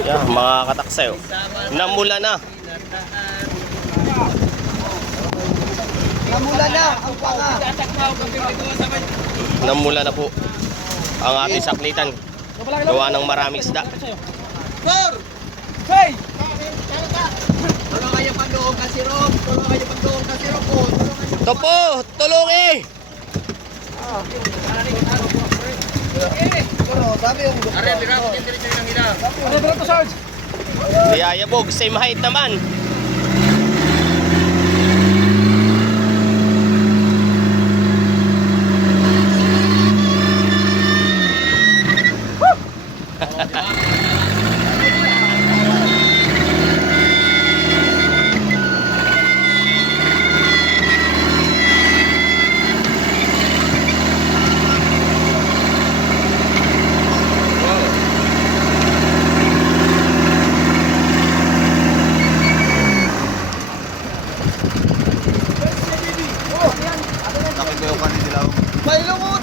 Yan, mga kataksayo. Namula na. Namula na ang panga. Namula na po ang ating saklitan. Gawa ng maraming isda. Sir! Hey! Tulong kayo pag doon kasi Rob. Tulong kayo pag doon kasi Rob. Oh, Tulong kayo. Ito po, tulungi! Pero sabi yung Are, bira ko din diretso ng hila. Niyayabog, same height naman. Pailo mo!